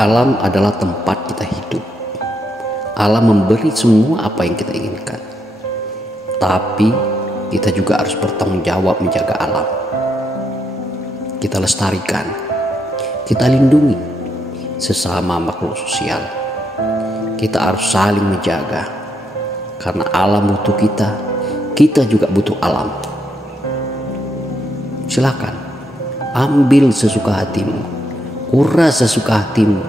Alam adalah tempat kita hidup. Alam memberi semua apa yang kita inginkan. Tapi kita juga harus bertanggung jawab menjaga alam. Kita lestarikan, kita lindungi sesama makhluk sosial. Kita harus saling menjaga, karena alam butuh kita, kita juga butuh alam. Silakan, ambil sesuka hatimu, kuras sesuka hatimu,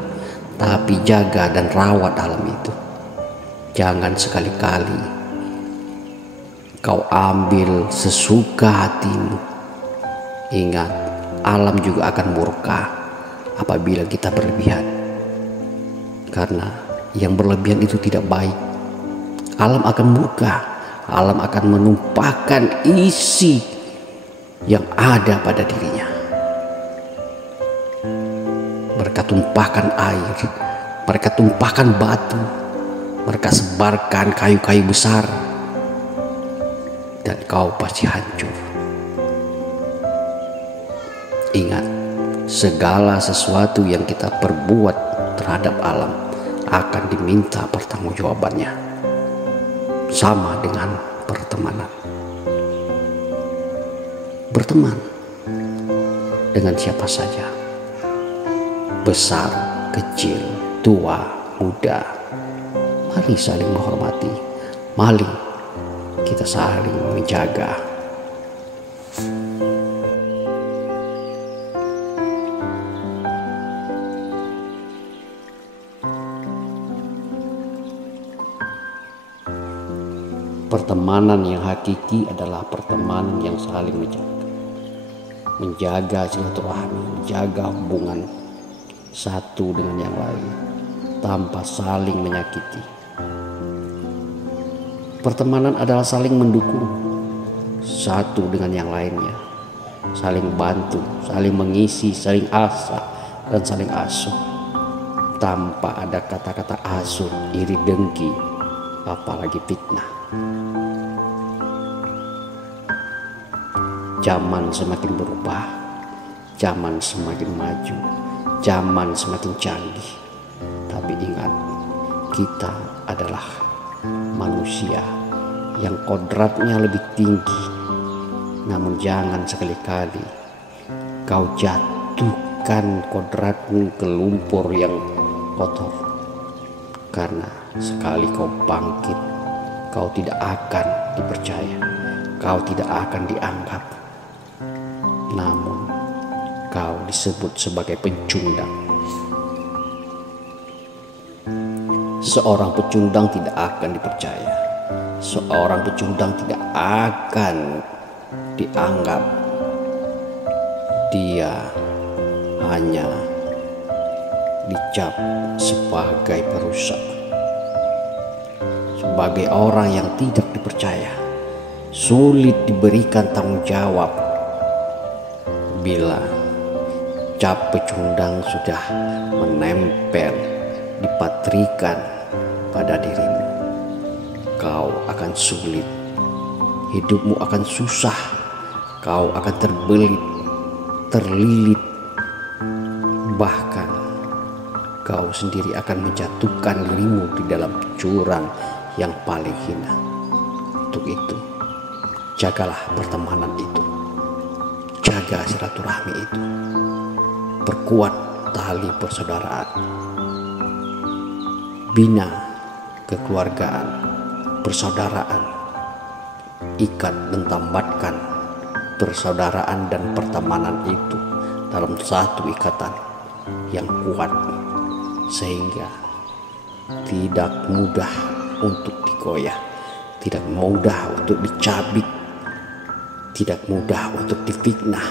tapi jaga dan rawat alam itu. Jangan sekali-kali kau ambil sesuka hatimu. Ingat, alam juga akan murka apabila kita berlebihan, karena yang berlebihan itu tidak baik. Alam akan murka, alam akan menumpahkan isi yang ada pada dirinya. Mereka tumpahkan air, mereka tumpahkan batu, mereka sebarkan kayu-kayu besar, dan kau pasti hancur. Ingat, segala sesuatu yang kita perbuat terhadap alam akan diminta pertanggungjawabannya. Sama dengan pertemanan. Berteman dengan siapa saja, besar, kecil, tua, muda, mari saling menghormati, mari kita saling menjaga. Pertemanan yang hakiki adalah pertemanan yang saling menjaga silaturahmi, menjaga hubungan satu dengan yang lain tanpa saling menyakiti. Pertemanan adalah saling mendukung satu dengan yang lainnya, saling bantu, saling mengisi, saling asah dan saling asuh, tanpa ada kata-kata hasut, iri dengki, apalagi fitnah. Zaman semakin berubah, zaman semakin maju, zaman semakin canggih. Tapi ingat, kita adalah manusia yang kodratnya lebih tinggi. Namun jangan sekali-kali kau jatuhkan kodratmu ke lumpur yang kotor. Karena sekali kau bangkit, kau tidak akan dipercaya, kau tidak akan dianggap. Namun kau disebut sebagai pencundang. Seorang pecundang tidak akan dipercaya. Seorang pecundang tidak akan dianggap. Dia hanya dicap sebagai perusak, sebagai orang yang tidak dipercaya, sulit diberikan tanggung jawab. Bila cap pecundang sudah menempel, dipatrikan pada dirimu, kau akan sulit, hidupmu akan susah, kau akan terbelit, terlilit, bahkan kau sendiri akan menjatuhkan dirimu di dalam jurang yang paling hina. Untuk itu, jagalah pertemanan itu, jaga silaturahmi itu, perkuat tali persaudaraan, bina kekeluargaan, persaudaraan, ikat dan tambatkan persaudaraan dan pertemanan itu dalam satu ikatan yang kuat, sehingga tidak mudah untuk digoyah, tidak mudah untuk dicabik, tidak mudah untuk difitnah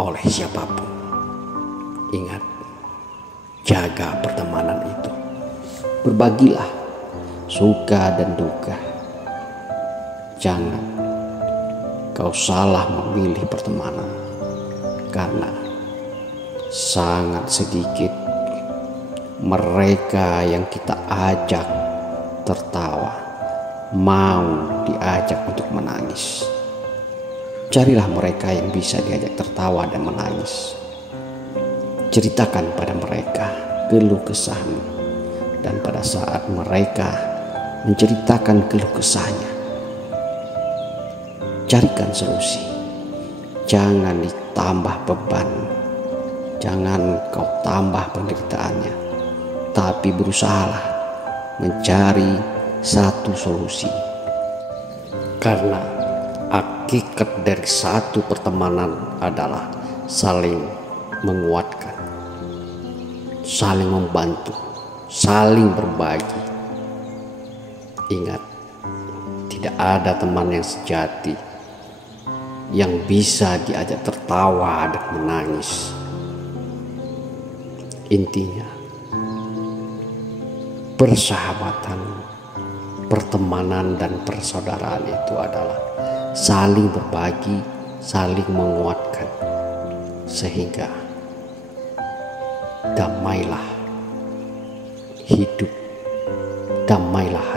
oleh siapapun. Ingat, jaga pertemanan itu. Berbagilah suka dan duka. Jangan kau salah memilih pertemanan, karena sangat sedikit mereka yang kita ajak tertawa, mau diajak untuk menangis. Carilah mereka yang bisa diajak tertawa dan menangis. ceritakan pada mereka keluh kesahmu, dan pada saat mereka menceritakan keluh kesahnya, carikan solusi. Jangan ditambah beban, jangan kau tambah penderitaannya, tapi berusahalah mencari satu solusi. Karena hakikat dari satu pertemanan adalah saling menguatkan, saling membantu, saling berbagi. Ingat, tidak ada teman yang sejati yang bisa diajak tertawa dan menangis. Intinya, persahabatan, pertemanan, dan persaudaraan itu adalah saling berbagi, saling menguatkan, sehingga damailah hidup, damailah